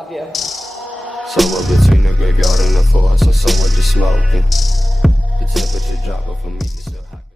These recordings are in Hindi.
love you. Somewhere between the graveyard and the forest, or somewhere just smoking. The temperature dropping for me is still hot.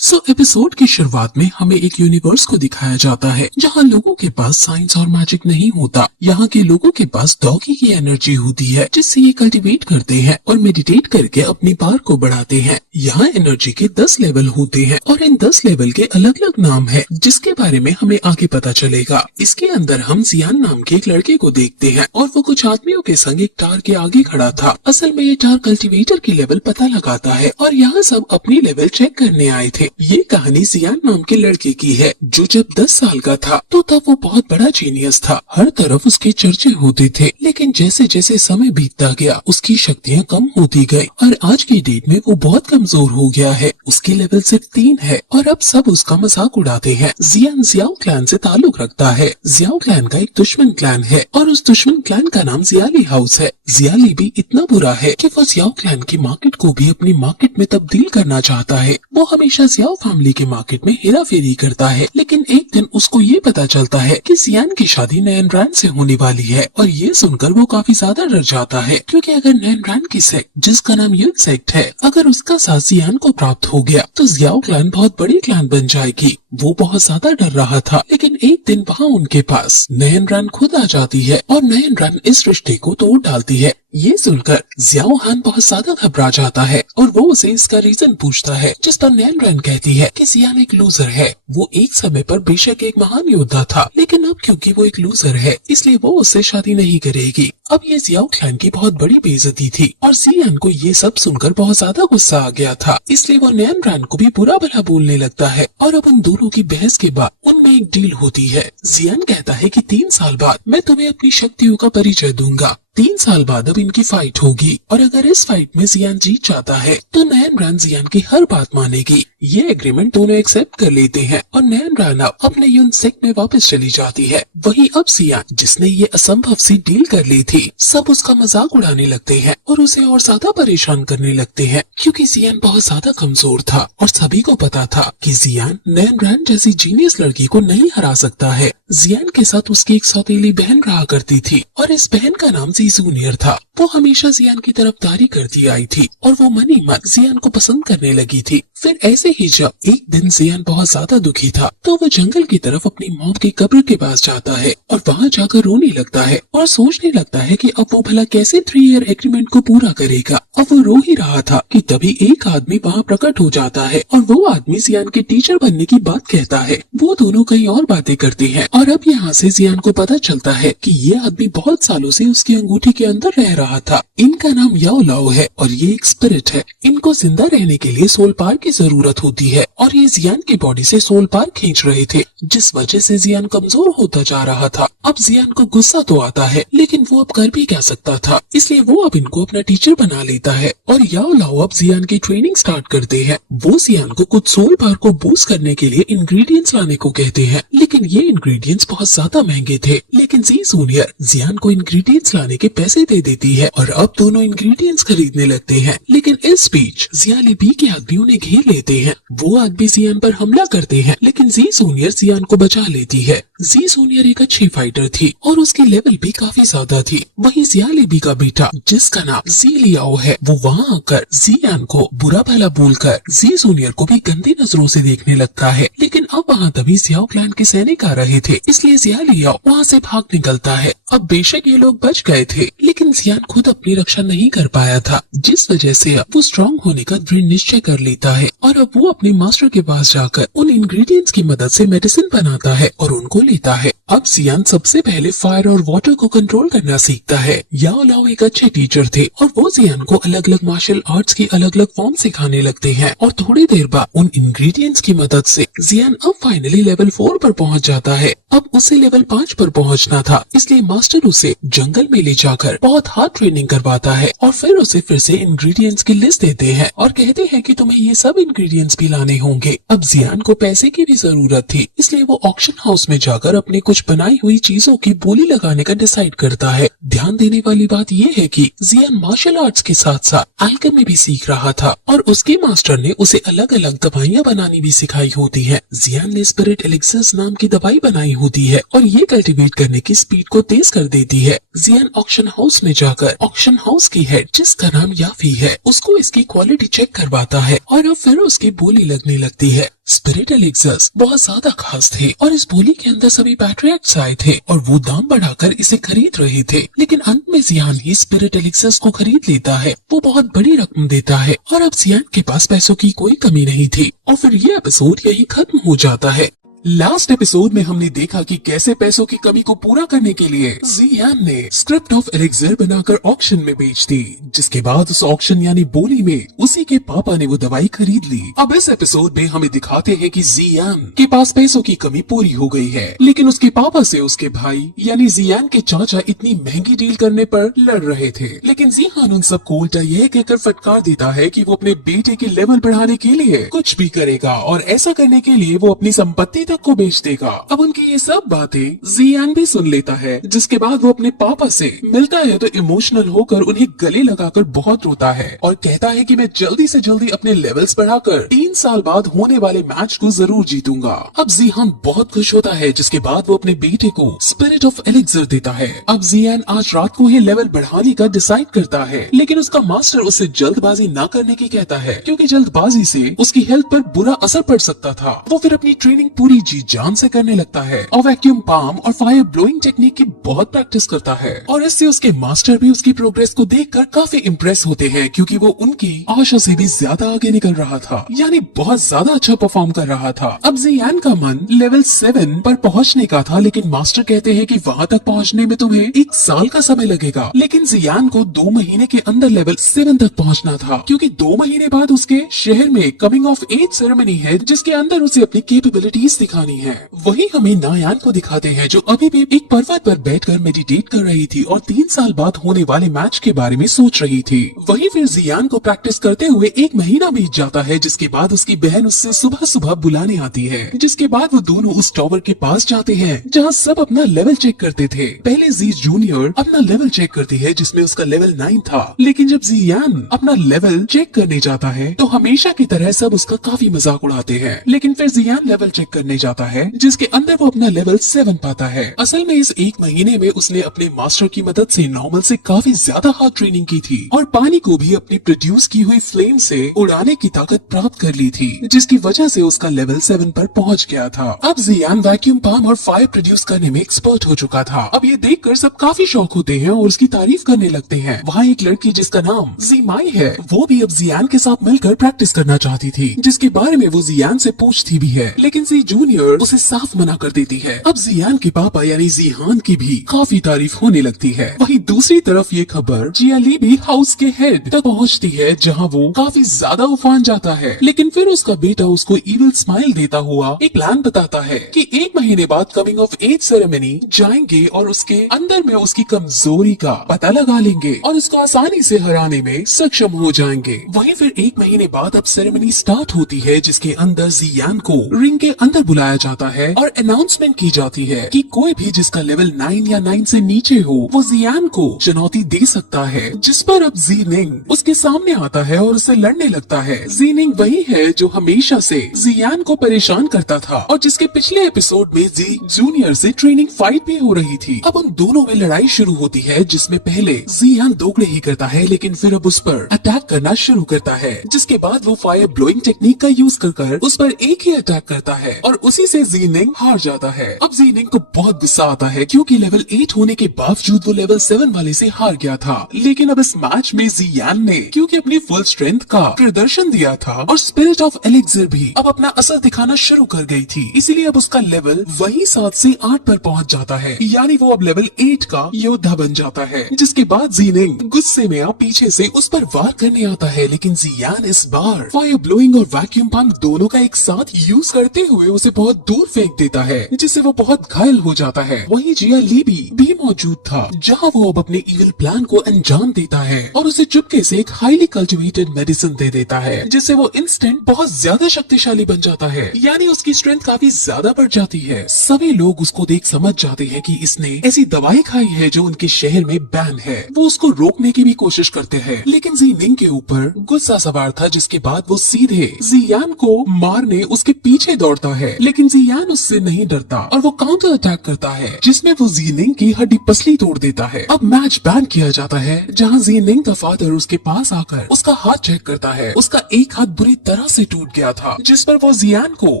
Episode की शुरुआत में हमें एक यूनिवर्स को दिखाया जाता है जहाँ लोगों के पास साइंस और मैजिक नहीं होता। यहाँ के लोगों के पास डॉगी की एनर्जी होती है जिससे ये कल्टीवेट करते हैं और मेडिटेट करके अपनी पावर को बढ़ाते हैं। यहाँ एनर्जी के 10 लेवल होते हैं और इन 10 लेवल के अलग अलग नाम है जिसके बारे में हमें आगे पता चलेगा। इसके अंदर हम जियान नाम के एक लड़के को देखते हैं और वो कुछ आदमियों के संग एक टार के आगे खड़ा था। असल में ये टार कल्टीवेटर की लेवल पता लगाता है और यहाँ सब अपनी लेवल चेक करने आए थे। ये कहानी जियान नाम के लड़के की है जो जब 10 साल का था तो तब वो बहुत बड़ा जीनियस था। हर तरफ उसके चर्चे होते थे, लेकिन जैसे जैसे समय बीतता गया उसकी शक्तियाँ कम होती गई और आज की डेट में वो बहुत कमजोर हो गया है। उसकी लेवल सिर्फ 3 है और अब सब उसका मजाक उड़ाते हैं। जियान जियाओ क्लैन से ताल्लुक रखता है। जियाओ क्लैन का एक दुश्मन क्लैन है और उस दुश्मन क्लैन का नाम जियाली हाउस है। जियाली भी इतना बुरा है कि वो जियाओ क्लैन की मार्केट को भी अपनी मार्केट में तब्दील करना चाहता है। वो हमेशा जियाओ फैमिली के मार्केट में हेरा फेरी करता है, लेकिन एक दिन उसको ये पता चलता है कि जियान की शादी नैन रैन से होने वाली है और ये सुनकर वो काफी ज्यादा डर जाता है क्योंकि अगर नैन रैन की सेक्ट जिसका नाम यूथ सेक्ट है अगर उसका साथ जियान को प्राप्त हो गया तो जियाओ क्लैन बहुत बड़ी क्लैन बन जाएगी। वो बहुत ज्यादा डर रहा था, लेकिन एक दिन वहाँ उनके पास नैन रैन खुद आ जाती है और नैन रैन इस रिश्ते को तोड़ डालती है। ये सुनकर जियाओ हान बहुत ज्यादा घबरा जाता है और वो उसे इसका रीजन पूछता है, जिस पर नैन रैन कहती है कि जियान एक लूजर है। वो एक समय पर बेशक एक महान योद्धा था, लेकिन अब क्योंकि वो एक लूजर है इसलिए वो उससे शादी नहीं करेगी। अब ये जियाओ क्लैन की बहुत बड़ी बेइज्जती थी और जियान को ये सब सुनकर बहुत ज्यादा गुस्सा आ गया था, इसलिए वो नैन रैन को भी बुरा भला बोलने लगता है। और अब उन दोनों की बहस के बाद उनमें एक डील होती है। जियान कहता है कि 3 साल बाद मैं तुम्हें अपनी शक्तियों का परिचय दूंगा। 3 साल बाद अब इनकी फाइट होगी और अगर इस फाइट में जियान जीत जाता है तो नैन रैन जियान की हर बात मानेगी। ये एग्रीमेंट दोनों एक्सेप्ट कर लेते हैं और नैन रैन अब अपने यून सेक्ट में वापस चली जाती है। वहीं अब जियान जिसने ये असंभव सी डील कर ली थी सब उसका मजाक उड़ाने लगते हैं और उसे और ज्यादा परेशान करने लगते हैं क्योंकि जियान बहुत ज्यादा कमजोर था और सभी को पता था कि जियान नैन रैन जैसी जीनियस लड़की को नहीं हरा सकता है। जियान के साथ उसकी एक सौतेली बहन रहा करती थी और इस बहन का नाम जूनियर था। वो हमेशा जियान की तरफदारी करती आई थी और वो मनी मन जियान को पसंद करने लगी थी। फिर ऐसे ही जब एक दिन जियान बहुत ज्यादा दुखी था तो वो जंगल की तरफ अपनी मॉम की कब्र के पास जाता है और वहाँ जाकर रोने लगता है और सोचने लगता है कि अब वो भला कैसे 3 ईयर एग्रीमेंट को पूरा करेगा। अब वो रो ही रहा था कि तभी एक आदमी वहाँ प्रकट हो जाता है और वो आदमी जियान के टीचर बनने की बात कहता है। वो दोनों कई और बातें करते हैं और अब यहाँ से जियान को पता चलता है कि ये आदमी बहुत सालों से उसकी अंगूठी के अंदर रह रहा था। इनका नाम याओ लाओ है और ये एक स्पिरिट है। इनको जिंदा रहने के लिए सोल पार की जरूरत होती है और ये जियान की बॉडी से सोल पार खींच रहे थे, जिस वजह से जियान कमजोर होता जा रहा था। अब जियान को गुस्सा तो आता है, लेकिन वो अब कर भी क्या सकता था, इसलिए वो अब इनको अपना टीचर बना लेता है और याओ लाओ अब जियान की ट्रेनिंग स्टार्ट करते हैं। वो जियान को कुछ सोल पार को बूस्ट करने के लिए इंग्रेडिएंट्स लाने को कहते हैं, लेकिन ये इंग्रेडिएंट्स बहुत ज्यादा महंगे थे। लेकिन जी जूनियर जियान को इंग्रेडिएंट्स लाने के पैसे दे देती है और अब दोनों इंग्रेडिएंट्स खरीदने लगते हैं। लेकिन इस बीच जियाली बी के आदमी उन्हें घेर लेते हैं। वो आदमी जियान पर हमला करते हैं, लेकिन जी जूनियर जियान को बचा लेती है। जी जूनियर एक अच्छी फाइटर थी और उसकी लेवल भी काफी ज्यादा थी। वहीं जियाली बी का बेटा जिसका नाम जी लियाओ है वो वहाँ आकर जियान को बुरा भला बोलकर जी जूनियर को भी गंदी नजरों से देखने लगता है। लेकिन अब वहाँ तभी जियाओ क्लैन के सैनिक आ रहे थे, इसलिए जिया लियाओ वहाँ से भाग निकलता है। अब बेशक ये लोग बच गए थे, लेकिन जियान खुद अपनी रक्षा नहीं कर पाया था, जिस वजह से अब वो स्ट्रांग होने का दृढ़ निश्चय कर लेता है और अब वो अपने मास्टर के पास जाकर उन इंग्रेडिएंट्स की मदद से मेडिसिन बनाता है और उनको लेता है। अब जियान सबसे पहले फायर और वाटर को कंट्रोल करना सीखता है। याओ लाओ एक अच्छे टीचर थे और वो जियान को अलग अलग मार्शल आर्ट्स की अलग अलग फॉर्म सिखाने लगते हैं और थोड़ी देर बाद उन इंग्रेडिएंट्स की मदद से जियान अब फाइनली लेवल 4 पर पहुंच जाता है। अब उसे लेवल 5 पर पहुंचना था, इसलिए मास्टर उसे जंगल में ले जाकर बहुत हार्ड ट्रेनिंग करवाता है और फिर उसे फिर से इंग्रेडिएंट्स की लिस्ट देते हैं और कहते हैं कि तुम्हें ये सब इंग्रेडिएंट्स भी लाने होंगे। अब जियान को पैसे की भी जरूरत थी, इसलिए वो ऑक्शन हाउस में जाकर अपने कुछ कुछ बनाई हुई चीजों की बोली लगाने का डिसाइड करता है। ध्यान देने वाली बात यह है कि जियान मार्शल आर्ट्स के साथ साथ एल्केमी भी सीख रहा था और उसके मास्टर ने उसे अलग अलग दवाइयाँ बनानी भी सिखाई होती है। जियान ने स्पिरिट एलिक्सर्स नाम की दवाई बनाई होती है और ये कल्टीवेट करने की स्पीड को तेज कर देती है। जियान ऑक्शन हाउस में जाकर ऑक्शन हाउस की हेड, जिसका नाम याफी है, उसको इसकी क्वालिटी चेक करवाता है और अब फिर उसकी बोली लगने लगती है। स्पिरिट एलिक्सर्स बहुत ज्यादा खास थे और इस बोली के अंदर सभी पैट्रियट्स आए थे और वो दाम बढ़ाकर इसे खरीद रहे थे, लेकिन अंत में जियान ही स्पिरिट एलिक्सर्स को खरीद लेता है। वो बहुत बड़ी रकम देता है और अब जियान के पास पैसों की कोई कमी नहीं थी और फिर ये एपिसोड यही खत्म हो जाता है। लास्ट एपिसोड में हमने देखा कि कैसे पैसों की कमी को पूरा करने के लिए जियान ने स्क्रिप्ट ऑफ एलिक्सर बनाकर ऑक्शन में बेच दी, जिसके बाद उस ऑक्शन यानी बोली में उसी के पापा ने वो दवाई खरीद ली। अब इस एपिसोड में हमें दिखाते हैं कि जियान के पास पैसों की कमी पूरी हो गई है, लेकिन उसके पापा से उसके भाई यानी जियान के चाचा इतनी महंगी डील करने पर लड़ रहे थे, लेकिन जियान उन सबको उल्टा यह कहकर फटकार देता है कि वो अपने बेटे के लेवल बढ़ाने के लिए कुछ भी करेगा और ऐसा करने के लिए वो अपनी संपत्ति को बेच देगा। अब उनकी ये सब बातें जियान भी सुन लेता है, जिसके बाद वो अपने पापा से मिलता है तो इमोशनल होकर उन्हें गले लगाकर बहुत रोता है और कहता है कि मैं जल्दी से जल्दी अपने लेवल्स बढ़ाकर 3 साल बाद होने वाले मैच को जरूर जीतूंगा। अब जियान बहुत खुश होता है, जिसके बाद वो अपने बेटे को स्पिरिट ऑफ एलिक्सर देता है। अब जियान आज रात को ही लेवल बढ़ाने का डिसाइड करता है, लेकिन उसका मास्टर उसे जल्दबाजी न करने की कहता है, क्योंकि जल्दबाजी से उसकी हेल्थ पर बुरा असर पड़ सकता था। वो फिर अपनी ट्रेनिंग पूरी जी जान से करने लगता है और वैक्यूम पाम और फायर ब्लोइंग टेक्निक की बहुत प्रैक्टिस करता है और इससे उसके मास्टर भी उसकी प्रोग्रेस को देखकर काफी इम्प्रेस होते हैं, क्योंकि वो उनकी आशा से भी ज्यादा आगे निकल रहा था, यानी बहुत ज्यादा अच्छा परफॉर्म कर रहा था। अब जियान का मन लेवल 7 पर पहुंचने का था, लेकिन मास्टर कहते हैं कि वहां तक पहुंचने में तुम्हें 1 साल का समय लगेगा, लेकिन जियान को 2 महीने के अंदर लेवल 7 तक पहुंचना था, क्योंकि 2 महीने बाद उसके शहर में कमिंग ऑफ एज सेरेमनी है, जिसके अंदर उसे अपनी कैपेबिलिटीज दिखानी है। वहीं हमें नायान को दिखाते हैं, जो अभी भी एक पर्वत पर बैठकर मेडिटेट कर रही थी और 3 साल बाद होने वाले मैच के बारे में सोच रही थी। वहीं फिर जियान को प्रैक्टिस करते हुए 1 महीना बीत जाता है, जिसके बाद उसकी बहन उससे सुबह सुबह बुलाने आती है, जिसके बाद वो दोनों उस टावर के पास जाते हैं जहाँ सब अपना लेवल चेक करते थे। पहले जी जूनियर अपना लेवल चेक करती है, जिसमें उसका लेवल 9 था, लेकिन जब जियान अपना लेवल चेक करने जाता है तो हमेशा की तरह सब उसका काफी मजाक उड़ाते हैं, लेकिन फिर जियान लेवल चेक करने जाता है, जिसके अंदर वो अपना लेवल 7 पाता है। असल में इस 1 महीने में उसने अपने मास्टर की मदद से नॉर्मल से काफी ज्यादा हार्ड ट्रेनिंग की थी और पानी को भी अपनी प्रोड्यूस की हुई फ्लेम से उड़ाने की ताकत प्राप्त कर ली थी, जिसकी वजह से उसका लेवल 7 पर पहुंच गया था। अब जियान वैक्यूम पाम और फायर प्रोड्यूस करने में एक्सपर्ट हो चुका था। अब ये देखकर सब काफी शौक होते हैं और उसकी तारीफ करने लगते हैं। वहाँ एक लड़की जिसका नाम जीमाई है, वो भी अब जियान के साथ मिलकर प्रैक्टिस करना चाहती थी, जिसके बारे में वो जियान से पूछती भी है, लेकिन जी जूनियर उसे साफ मना कर देती है। अब जियान के पापा यानी जिहान की भी काफी तारीफ होने लगती है। वहीं दूसरी तरफ ये खबर जियाली भी हाउस के हेड तक पहुंचती है, जहां वो काफी ज्यादा उफान जाता है, लेकिन फिर उसका बेटा उसको इविल स्माइल देता हुआ एक प्लान बताता है कि 1 महीने बाद कमिंग ऑफ एज सेरेमनी जाएंगे और उसके अंदर में उसकी कमजोरी का पता लगा लेंगे और उसको आसानी से हराने में सक्षम हो जाएंगे। वहीं फिर 1 महीने बाद अब सेरेमनी स्टार्ट होती है, जिसके अंदर जियान को रिंग के अंदर बुलाया जाता है और अनाउंसमेंट की जाती है कि कोई भी जिसका लेवल 9 या 9 से नीचे हो वो जियान को चुनौती दे सकता है, जिस पर अब जीनिंग उसके सामने आता है और उससे लड़ने लगता है। जीनिंग वही है जो हमेशा से जियान को परेशान करता था और जिसके पिछले एपिसोड में जी जूनियर से ट्रेनिंग फाइट भी हो रही थी। अब उन दोनों में लड़ाई शुरू होती है, जिसमें पहले जियान दोगले ही करता है, लेकिन फिर अब उस पर अटैक करना शुरू करता है, जिसके बाद वो फायर ब्लोइंग टेक्निक का यूज कर उस पर एक ही अटैक करता है और उसी से जीनिंग हार जाता है। अब जीनिंग को बहुत गुस्सा आता है, क्योंकि लेवल 8 होने के बावजूद वो लेवल 7 वाले से हार गया था, लेकिन अब इस मैच में जियान ने क्योंकि अपनी फुल स्ट्रेंथ का प्रदर्शन दिया था और स्पिरिट ऑफ एलिक्सर भी अब अपना असर दिखाना शुरू कर गई थी, इसीलिए अब उसका लेवल वही 7 से 8 पर पहुंच जाता है, यानी वो अब लेवल 8 का योद्धा बन जाता है। जिसके बाद जीनिंग गुस्से में अब पीछे से उस पर वार करने आता है, लेकिन जियान इस बार फायर ब्लोइंग और वैक्यूम पंप दोनों का एक साथ यूज करते हुए उसे बहुत दूर फेंक देता है, जिससे वो बहुत घायल हो जाता है। वहीं जिया लीबी भी मौजूद था, जहाँ वो अब अपने इविल प्लान को अंजाम देता है और उसे चुपके से एक हाईली कल्टिवेटेड मेडिसिन दे देता है, जिससे वो इंस्टेंट बहुत ज्यादा शक्तिशाली बन जाता है। यानी उसकी स्ट्रेंथ काफी ज्यादा बढ़ जाती है। सभी लोग उसको देख समझ जाते हैं कि इसने ऐसी दवाई खाई है जो उनके शहर में बैन है। वो उसको रोकने की भी कोशिश करते हैं, लेकिन ज़ीनिंग के ऊपर गुस्सा सवार था, जिसके बाद वो सीधे जियान को मारने उसके पीछे दौड़ता है। लेकिन जियान उससे नहीं डरता और वो काउंटर अटैक करता है, जिसमें वो ज़ीनिंग की हड्डी पसली तोड़ देता है। अब मैच बैन किया जाता है, जहाँ ज़ीनिंग का फादर उसके पास आकर उसका हाथ चेक करता है। उसका एक हाथ बुरी तरह से टूट गया था, जिस पर वो जियान को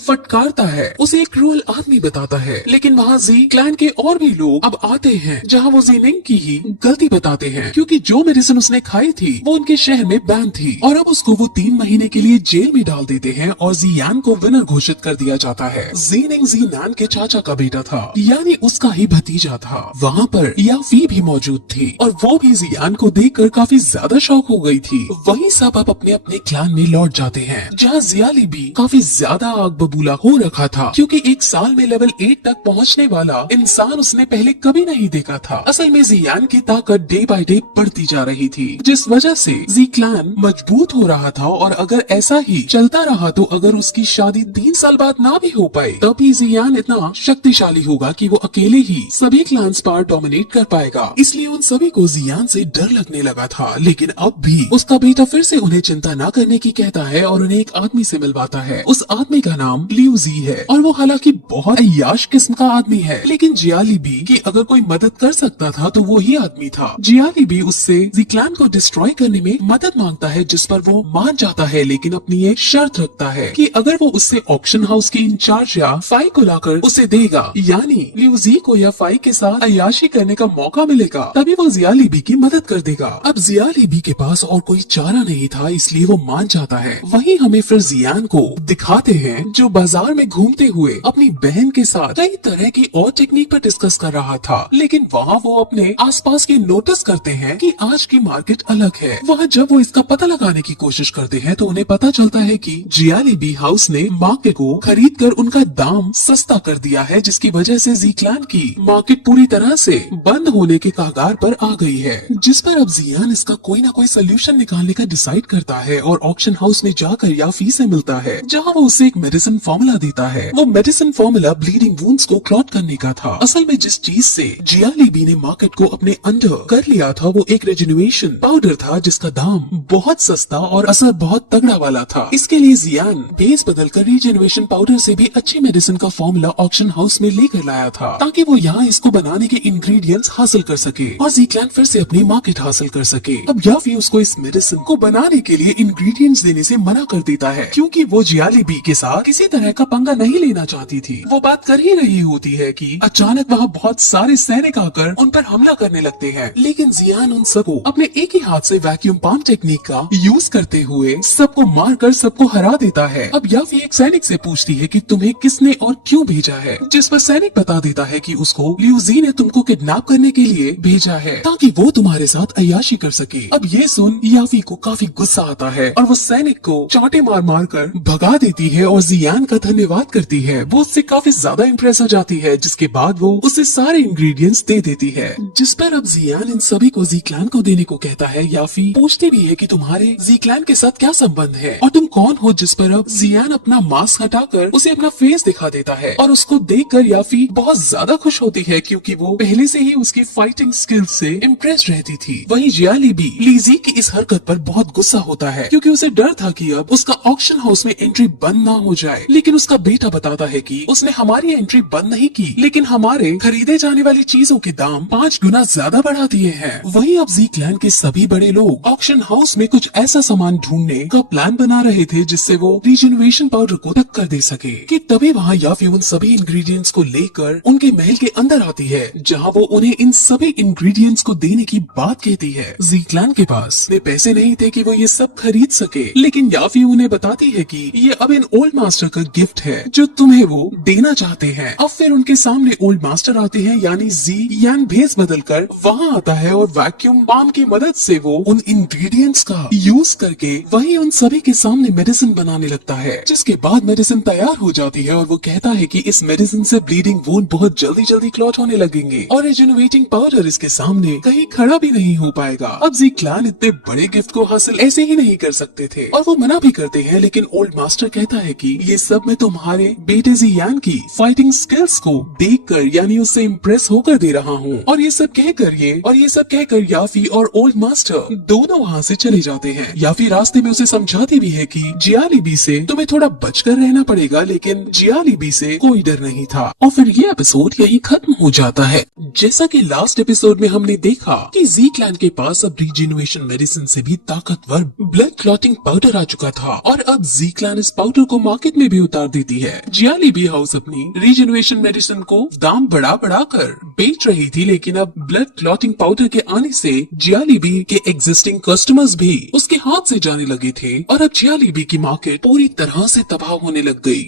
फटकारता है, उसे एक क्रूअल आदमी बताता है। लेकिन वहाँ जी क्लैन के और भी लोग अब आते हैं, जहाँ वो ज़ीनिंग की ही गलती बताते हैं, क्योंकि जो मेडिसिन उसने खाई थी वो उनके शहर में बैन थी और अब उसको वो 3 महीने के लिए जेल में डाल देते हैं और जियान को विनर घोषित कर दिया जाता है। ज़ीनिंग ज़ीनान के चाचा का बेटा था, यानी उसका ही भतीजा था। वहाँ पर याफी भी मौजूद थी और वो भी जियान को देखकर काफी ज्यादा शॉक हो गई थी। वहीं सब अब अपने अपने क्लान में लौट जाते हैं, जहाँ जियाली भी काफी ज्यादा आग बबूला हो रखा था, क्योंकि एक साल में लेवल 8 तक पहुँचने वाला इंसान उसने पहले कभी नहीं देखा था। असल में जियान की ताकत डे बाय डे बढ़ती जा रही थी, जिस वजह से जी क्लान मजबूत हो रहा था और अगर ऐसा ही चलता रहा तो अगर उसकी शादी 3 साल बाद ना भी हो पाए तभी जियान इतना शक्तिशाली होगा कि वो अकेले ही सभी क्लान्स पर डोमिनेट कर पाएगा। इसलिए उन सभी को जियान से डर लगने लगा था। लेकिन अब भी उसका बेटा फिर से उन्हें चिंता न करने की कहता है और उन्हें एक आदमी से मिलवाता है। उस आदमी का नाम लियू जी है और वो हालांकि बहुत अय्याश किस्म का आदमी है, लेकिन जियाली भी कि अगर कोई मदद कर सकता था तो वो ही आदमी था। जियाली भी उससे जी क्लैन को डिस्ट्रॉय करने में मदद मांगता है, जिस पर वो मान जाता है, लेकिन अपनी एक शर्त रखता है कि अगर वो उससे ऑक्शन हाउस के इंचार्ज या फाई को लाकर उसे देगा, यानी लियू जी को या फाई के साथ अय्याशी करने का मौका मिलेगा, तभी वो जियाली बी की मदद कर देगा। अब जियाली बी के पास और कोई चारा नहीं था, इसलिए वो मान जाता है। वहीं हमें फिर जियान को दिखाते हैं जो बाजार में घूमते हुए अपनी बहन के साथ कई तरह की और टेक्निक पर डिस्कस कर रहा था, लेकिन वहाँ वो अपने आसपास के नोटिस करते हैं कि आज की मार्केट अलग है। वहाँ जब वो इसका पता लगाने की कोशिश करते हैं तो उन्हें पता चलता है कि जियाली बी हाउस ने मार्केट को खरीद कर उनका दाम सस्ता कर दिया है, जिसकी वजह से जी क्लैन की मार्केट पूरी तरह से बंद होने के कगार पर आ गई है। जिस पर अब जियान इसका कोई ना कोई सोल्यूशन निकालने का डिसाइड करता है और ऑक्शन हाउस में जाकर याफी से मिलता है, जहाँ वो उसे एक मेडिसिन फॉर्मूला देता है। वो मेडिसिन फॉर्मूला ब्लीडिंग वुंड्स को क्लॉट करने का था। असल में जिस चीज से जियाली बी ने मार्केट को अपने अंडर कर लिया था वो एक रेजुनेशन पाउडर था, जिसका दाम बहुत सस्ता और असर बहुत तगड़ा वाला था। इसके लिए जियान भेस बदल कर रीजेनरेशन पाउडर से भी अच्छी मेडिसिन का फॉर्मूला ऑक्शन हाउस में लेकर लाया था, ताकि वो यहाँ इसको बनाने के इंग्रेडिएंट्स हासिल कर सके और जी क्लैन फिर से अपनी मार्केट हासिल कर सके। अब याफी उसको इस मेडिसिन को बनाने के लिए इंग्रेडिएंट्स देने से मना कर देता है, क्योंकि वो जियाली बी के साथ किसी तरह का पंगा नहीं लेना चाहती थी। वो बात कर ही रही होती है कि अचानक वहाँ बहुत सारे सैनिक आकर उन पर हमला करने लगते हैं, लेकिन जियान उन सबको अपने एक ही हाथ से वैक्यूम पंप टेक्निक का यूज करते हुए सबको मारकर सबको हरा देता है। अब याफी एक सैनिक से पूछती है कि तुम्हें किसने और क्यों भेजा है, जिस पर सैनिक बता देता है कि उसको लियू जी ने तुमको किडनैप करने के लिए भेजा है, ताकि वो तुम्हारे साथ अय्याशी कर सके। अब ये सुन याफी को काफी गुस्सा आता है और वो सैनिक को चांटे मार मार कर भगा देती है और जियान का धन्यवाद करती है। वो उससे काफी ज्यादा इम्प्रेस हो जाती है, जिसके बाद वो उसे सारे इंग्रेडिएंट्स दे देती है, जिस पर अब जियान इन सभी को जी क्लैन को देने को कहता है। याफी पूछती भी है कि तुम्हारे जी क्लैन के साथ क्या संबंध है और तुम कौन हो, जिस पर अब जियान अपना मास्क हटाकर उसे अपना फेस दिखा देता है और उसको देखकर याफी बहुत ज्यादा खुश होती है, क्योंकि वो पहले से ही उसकी फाइटिंग स्किल से इम्प्रेस रहती थी। वहीं जियाली भी लीजी की इस हरकत पर बहुत गुस्सा होता है, क्योंकि उसे डर था कि अब उसका ऑक्शन हाउस में एंट्री बंद ना हो जाए, लेकिन उसका बेटा बताता है कि उसने हमारी एंट्री बंद नहीं की, लेकिन हमारे खरीदे जाने वाली चीजों के दाम 5 गुना ज्यादा बढ़ा दिए हैं। वहीं अब जी क्लैन के सभी बड़े लोग ऑक्शन हाउस में कुछ ऐसा सामान ढूंढने का प्लान बना रहे थे जिससे वो रीजनरेशन पाउडर को टक्कर दे सके, कि तभी वहाँ याफी उन सभी इंग्रेडिएंट्स को लेकर उनके महल के अंदर आती है, जहाँ वो उन्हें इन सभी इंग्रेडिएंट्स को देने की बात कहती है। जी क्लैन के पास इतने पैसे नहीं थे कि वो ये सब खरीद सके, लेकिन याफी उन्हें बताती है कि ये अब इन ओल्ड मास्टर का गिफ्ट है जो तुम्हें वो देना चाहते हैं। अब फिर उनके सामने ओल्ड मास्टर आते हैं, यानी जी यान भेस बदल कर वहाँ आता है और वैक्यूम पंप की मदद से वो उन इंग्रेडिएंट्स का यूज करके वही उन सभी के सामने मेडिसिन बनाने लगता है, जिसके बाद मेडिसिन तैयार हो जाती है और वो कहता है कि इस मेडिसिन से ब्लीडिंग वुंड बहुत जल्दी जल्दी क्लॉट होने लगेंगे और रिजेनरेटिंग पाउडर इसके सामने कहीं खड़ा भी नहीं हो पाएगा। अब ज़ीक्लान इतने बड़े गिफ्ट को हासिल ऐसे ही नहीं कर सकते थे और वो मना भी करते हैं, लेकिन ओल्ड मास्टर कहता है कि ये सब मैं तुम्हारे बेटे ज़ियान की फाइटिंग स्किल्स को देखकर यानी उससे इम्प्रेस होकर दे रहा हूँ। और ये सब कहकर याफी और ओल्ड मास्टर दोनों वहाँ से चले जाते हैं। याफी रास्ते में उसे समझाती भी है कि जियालीबी से तुम्हें थोड़ा बचकर रहना पड़ेगा, लेकिन जियालीबी से कोई डर नहीं था। और फिर ये एपिसोड यही खत्म हो जाता है। जैसा कि लास्ट एपिसोड में हमने देखा कि ज़ीक्लान के पास अब रीजेनरेशन मेडिसिन से भी ताकतवर ब्लड क्लॉटिंग पाउडर आ चुका था और अब ज़ीक्लान इस पाउडर को मार्केट में भी उतार देती है। जियालीबी हाउस अपनी रीजेनरेशन मेडिसिन को दाम बढ़ा कर बेच रही थी, लेकिन अब ब्लड क्लॉटिंग पाउडर के आने से जियालीबी के एग्जिस्टिंग कस्टमर्स भी उसके हाथ से जाने लगे थे और अब जियालीबी की मार्केट पूरी तरह से तबाह होने लग गई।